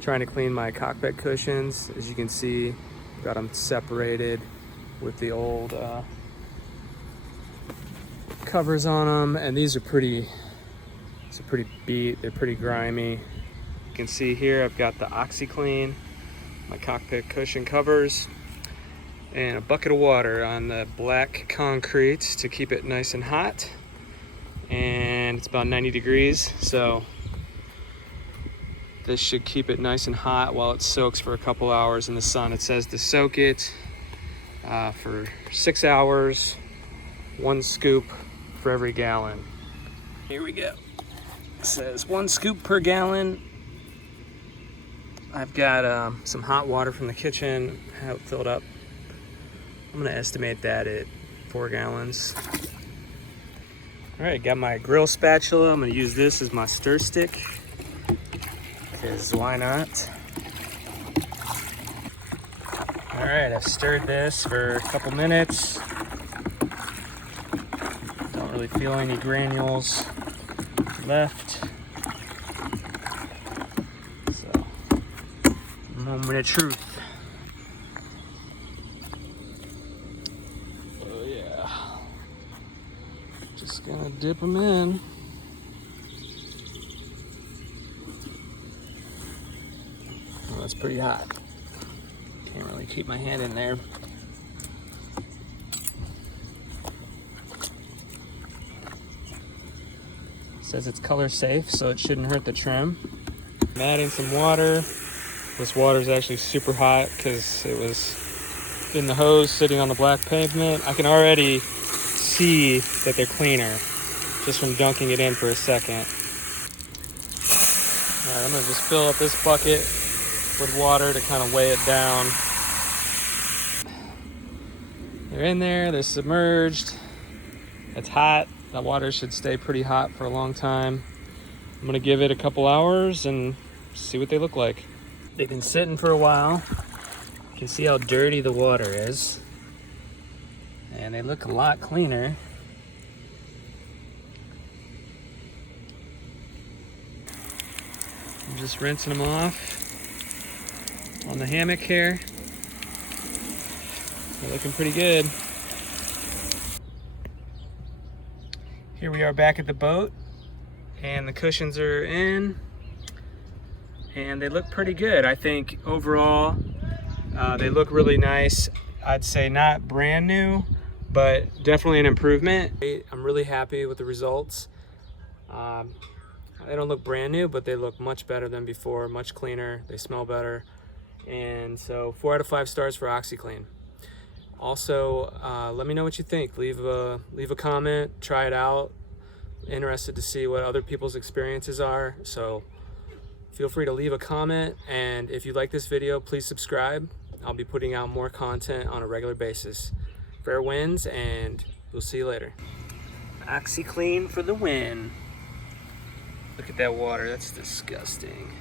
Trying to clean my cockpit cushions. As you can see, got them separated with the old covers on them, and these are pretty beat. They're pretty grimy. You can see here I've got the OxiClean, my cockpit cushion covers, and a bucket of water on the black concrete to keep it nice and hot. And it's about 90 degrees, so this should keep it nice and hot while it soaks for a couple hours in the sun. It says to soak it for 6 hours, 1 scoop for every gallon. Here we go. It says 1 scoop per gallon. I've got some hot water from the kitchen, have it filled up. I'm gonna estimate that at 4 gallons. All right, got my grill spatula. I'm gonna use this as my stir stick, because why not? All right, I've stirred this for a couple minutes. Don't really feel any granules left. So, moment of truth. Oh yeah. Just gonna dip them in. Oh, that's pretty hot. Can't really keep my hand in there. Says it's color safe, so it shouldn't hurt the trim. I'm adding some water. This water is actually super hot because it was in the hose sitting on the black pavement. I can already see that they're cleaner just from dunking it in for a second. All right, I'm gonna just fill up this bucket with water to kind of weigh it down. They're in there, they're submerged. It's hot. That water should stay pretty hot for a long time. I'm gonna give it a couple hours and see what they look like. They've been sitting for a while. You can see how dirty the water is. And they look a lot cleaner. I'm just rinsing them off on the hammock here. They're looking pretty good. Here we are back at the boat, and the cushions are in, and they look pretty good. I think overall they look really nice. I'd say not brand new, but definitely an improvement. I'm really happy with the results. They don't look brand new, but they look much better than before, much cleaner, they smell better. And so 4 out of 5 stars for OxiClean. Also, let me know what you think. Leave a comment, try it out. Interested to see what other people's experiences are. So feel free to leave a comment. And if you like this video, please subscribe. I'll be putting out more content on a regular basis. Fair winds, and we'll see you later. OxiClean for the win. Look at that water, that's disgusting.